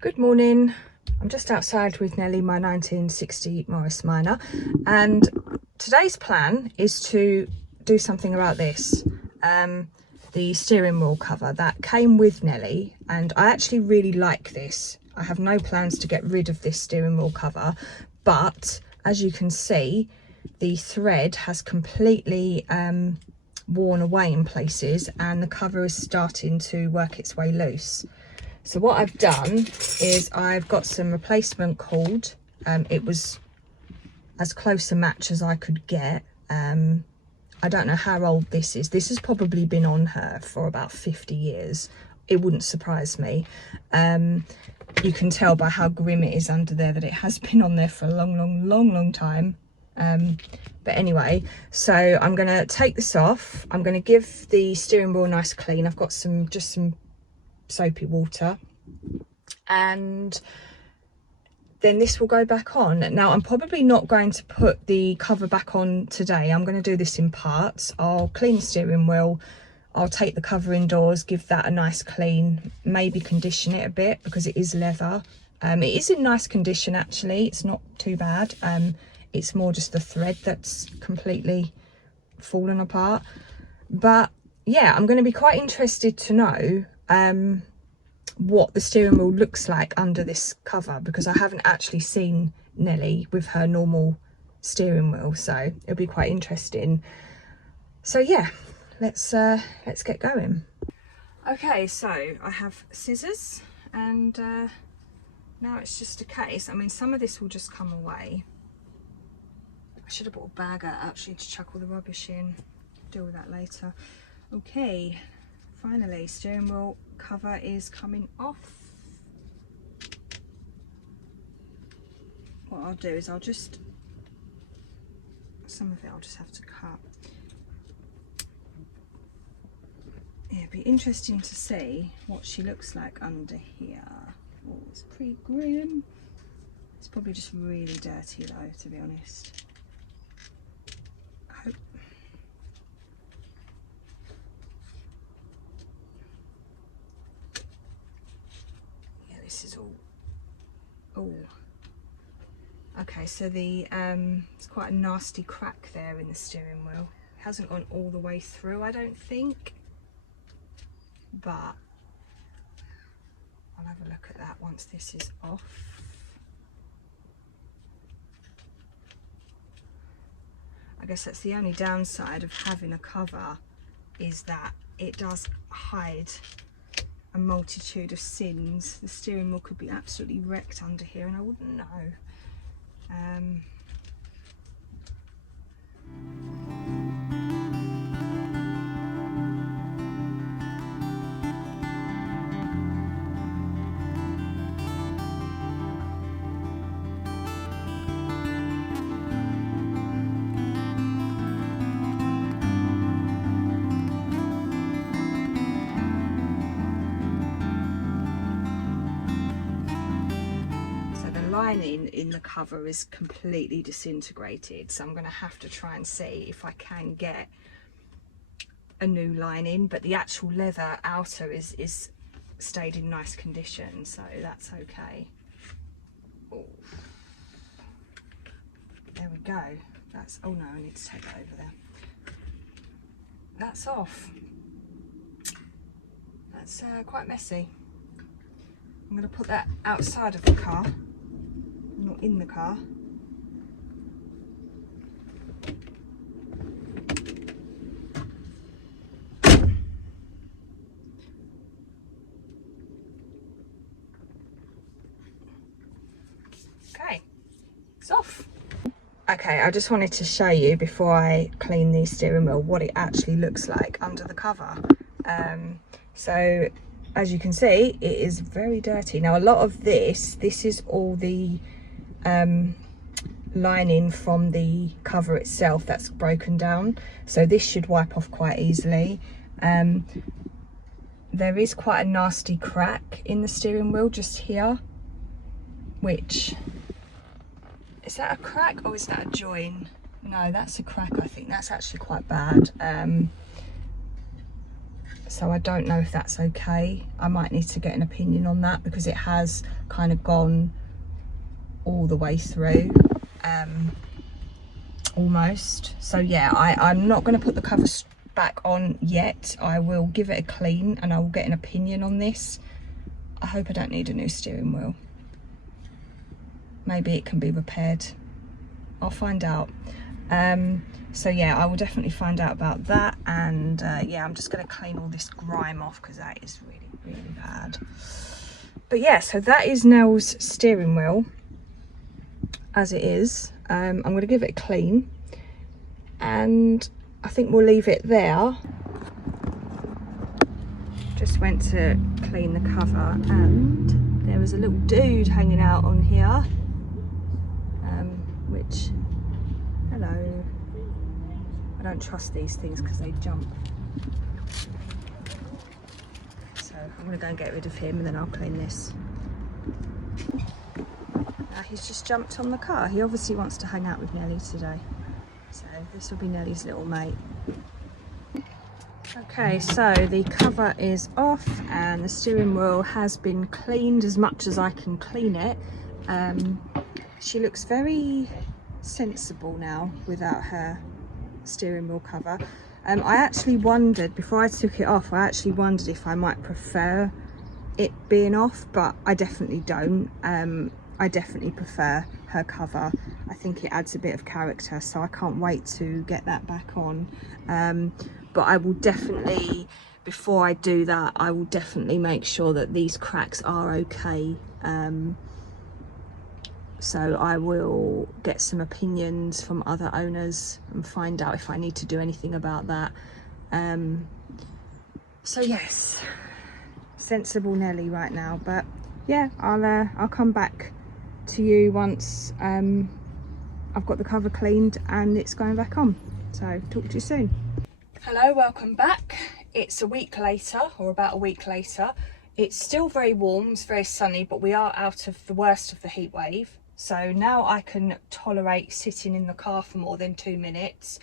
Good morning. I'm just outside with Nellie, my 1960 Morris Minor, and today's plan is to do something about this. The steering wheel cover that came with Nellie, and I actually really like this. I have no plans to get rid of this steering wheel cover, but as you can see, the thread has completely worn away in places and the cover is starting to work its way loose. So what I've done is I've got some replacement cord. It was as close a match as I could get. I don't know how old this is. This has probably been on her for about 50 years. It wouldn't surprise me. You can tell by how grim it is under there that it has been on there for a long time. But anyway, so I'm going to take this off. I'm going to give the steering wheel a nice clean. I've got just some soapy water, and then this will go back on. Now I'm probably not going to put the cover back on today. I'm going to do this in parts. I'll clean the steering wheel, I'll take the cover indoors, give that a nice clean, maybe condition it a bit because it is leather. It is in nice condition actually, it's not too bad. It's more just the thread that's completely fallen apart. But yeah, I'm going to be quite interested to know what the steering wheel looks like under this cover, because I haven't actually seen Nellie with her normal steering wheel, so it'll be quite interesting. So yeah, let's get going. Okay, so I have scissors, and now it's just a case. I mean, some of this will just come away. I should have bought a bag out actually to chuck all the rubbish in. Deal with that later. Okay, finally, steering wheel cover is coming off. What I'll do is some of it I'll just have to cut. Yeah, it'd be interesting to see what she looks like under here. Oh, it's pretty grim. It's probably just really dirty though, to be honest. This is all. Oh, okay, so it's quite a nasty crack there in the steering wheel. It hasn't gone all the way through, I don't think, but I'll have a look at that once this is off. I guess that's the only downside of having a cover, is that it does hide a multitude of sins. The steering wheel could be absolutely wrecked under here and I wouldn't know. Lining in the cover is completely disintegrated, so I'm going to have to try and see if I can get a new lining, but the actual leather outer is stayed in nice condition, so that's okay. Oh, there we go. That's, oh no, I need to take that over there. That's off. That's quite messy. I'm going to put that outside of the car, not in the car. Okay, it's off. Okay, I just wanted to show you before I clean the steering wheel what it actually looks like under the cover. So as you can see, it is very dirty. Now a lot of this is all the lining from the cover itself that's broken down, so this should wipe off quite easily. There is quite a nasty crack in the steering wheel just here, which, is that a crack or is that a join? No, that's a crack. I think that's actually quite bad. So I don't know if that's okay. I might need to get an opinion on that because it has kind of gone all the way through, almost. So yeah, I'm not going to put the covers back on yet. I will give it a clean and I will get an opinion on this. I hope I don't need a new steering wheel. Maybe it can be repaired. I'll find out. So yeah, I will definitely find out about that. And yeah, I'm just going to clean all this grime off because that is really, really bad. But yeah, so that is Nell's steering wheel as it is. I'm going to give it a clean and I think we'll leave it there. Just went to clean the cover and there was a little dude hanging out on here, which, hello, I don't trust these things because they jump. So I'm going to go and get rid of him and then I'll clean this. Now he's just jumped on the car. He obviously wants to hang out with Nellie today. So this will be Nellie's little mate. Okay, so the cover is off and the steering wheel has been cleaned as much as I can clean it. She looks very sensible now without her steering wheel cover. I actually wondered, before I took it off, I actually wondered if I might prefer it being off, but I definitely don't. I definitely prefer her cover. I think it adds a bit of character, so I can't wait to get that back on. But I will definitely, before I do that, I will definitely make sure that these cracks are okay. So I will get some opinions from other owners and find out if I need to do anything about that. So yes, sensible Nellie right now, but yeah, I'll come back to you once I've got the cover cleaned and it's going back on. So talk to you soon. Hello, welcome back. It's a week later, or about a week later. It's still very warm, it's very sunny, but we are out of the worst of the heat wave. So now I can tolerate sitting in the car for more than 2 minutes.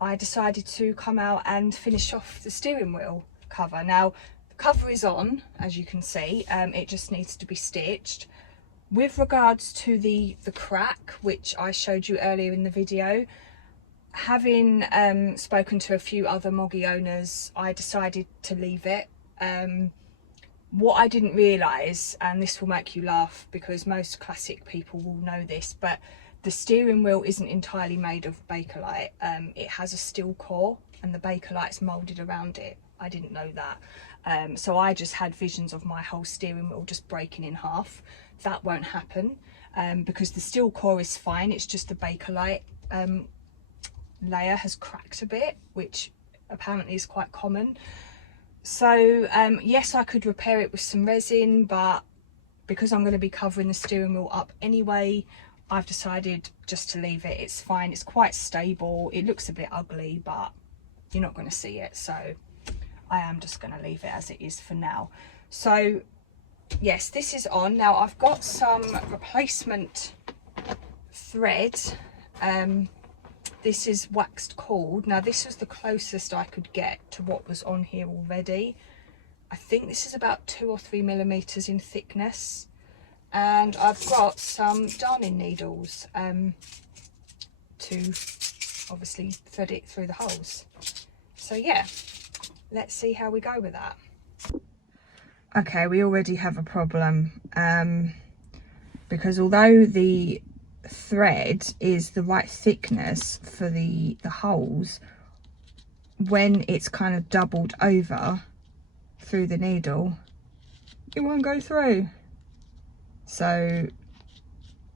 I decided to come out and finish off the steering wheel cover. Now, the cover is on, as you can see. It just needs to be stitched. With regards to the crack, which I showed you earlier in the video, having spoken to a few other Moggy owners, I decided to leave it. What I didn't realise, and this will make you laugh because most classic people will know this, but the steering wheel isn't entirely made of Bakelite. It has a steel core and the Bakelite's moulded around it. I didn't know that. So I just had visions of my whole steering wheel just breaking in half. That won't happen because the steel core is fine. It's just the Bakelite layer has cracked a bit, which apparently is quite common. So yes, I could repair it with some resin, but because I'm going to be covering the steering wheel up anyway, I've decided just to leave it. It's fine, it's quite stable. It looks a bit ugly, but you're not going to see it, so I am just going to leave it as it is for now. So yes, this is on. Now I've got some replacement thread. This is waxed cord. Now this was the closest I could get to what was on here already. I think this is about 2 or 3 millimeters in thickness. And I've got some darning needles to obviously thread it through the holes. So yeah, let's see how we go with that. Okay, we already have a problem because although the thread is the right thickness for the holes, when it's kind of doubled over through the needle, it won't go through. So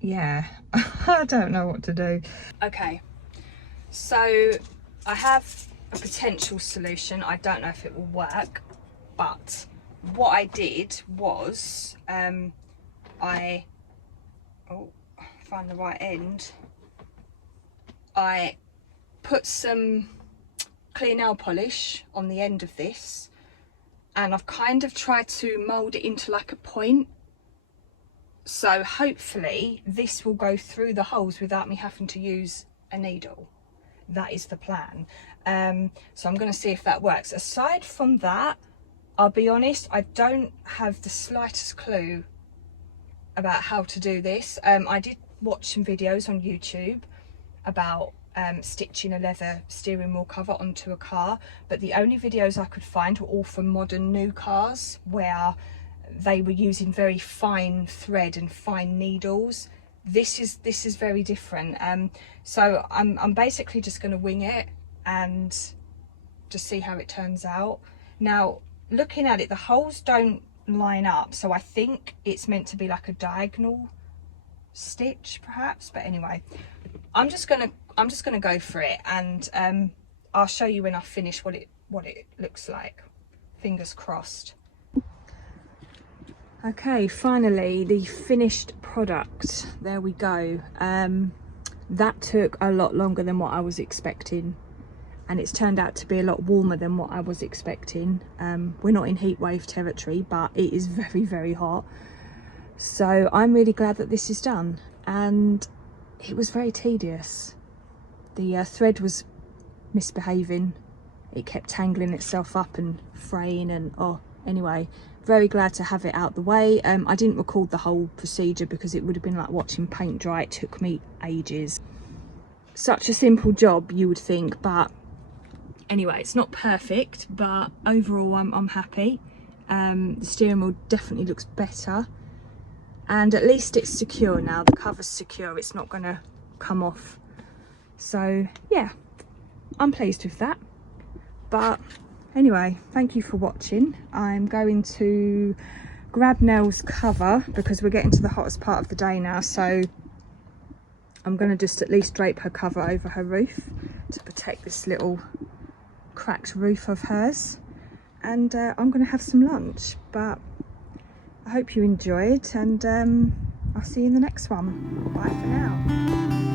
yeah, I don't know what to do. Okay, so I have a potential solution. I don't know if it will work, but what I did was I find the right end. I put some clear nail polish on the end of this, and I've kind of tried to mould it into like a point. So hopefully this will go through the holes without me having to use a needle. that is the plan. So I'm going to see if that works. Aside from that, I'll be honest, I don't have the slightest clue about how to do this. I did watch some videos on YouTube about stitching a leather steering wheel cover onto a car, but the only videos I could find were all from modern new cars where they were using very fine thread and fine needles. This is very different. So I'm basically just going to wing it and just see how it turns out. Now, looking at it, the holes don't line up, so I think it's meant to be like a diagonal stitch perhaps, but anyway, I'm just gonna go for it, and I'll show you when I finish what it looks like. Fingers crossed. Okay, finally the finished product. There we go. That took a lot longer than what I was expecting, and it's turned out to be a lot warmer than what I was expecting. We're not in heat wave territory, but it is very, very hot. So I'm really glad that this is done, and it was very tedious. The thread was misbehaving. It kept tangling itself up and fraying, and anyway, very glad to have it out the way. I didn't record the whole procedure because it would have been like watching paint dry. It took me ages. Such a simple job, you would think, but anyway, it's not perfect, but overall I'm happy. The steering wheel definitely looks better, and at least it's secure now. The cover's secure, it's not gonna come off. So yeah, I'm pleased with that. But anyway, thank you for watching. I'm going to grab Nell's cover because we're getting to the hottest part of the day now, so I'm going to just at least drape her cover over her roof to protect this little cracked roof of hers, and I'm going to have some lunch. But I hope you enjoyed, and I'll see you in the next one. Bye for now.